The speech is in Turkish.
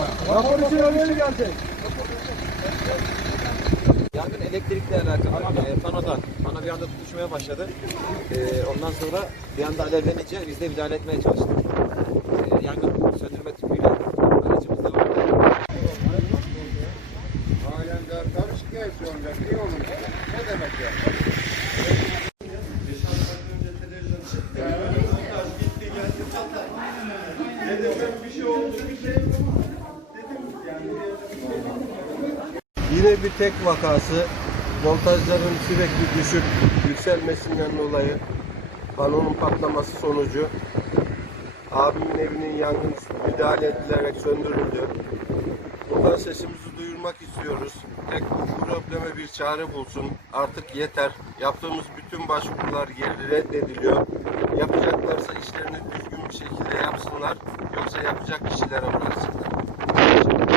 Rapor için öyle gelecek. Yangın elektrikle alakalı. E, panodan. Pano bir anda tutuşmaya başladı. E, ondan sonra bir anda alevlenince biz de müdahale etmeye çalıştık. E, yangın söndürme tüpüyle aracımız da vardı. Halen daha tabii şikayet olacak. İyi olur. Ne demek ya? Yine bir tek vakası voltajların sürekli düşük yükselmesinden dolayı panonun patlaması sonucu abimin evinin yangın müdahale edilerek söndürüldü. Buradan sesimizi duyurmak istiyoruz. Tek bu probleme bir çare bulsun. Artık yeter. Yaptığımız bütün başvurular geri reddediliyor. Yapacaklarsa işlerini düzgün bir şekilde yapsınlar. Yoksa yapacak kişilere bırak.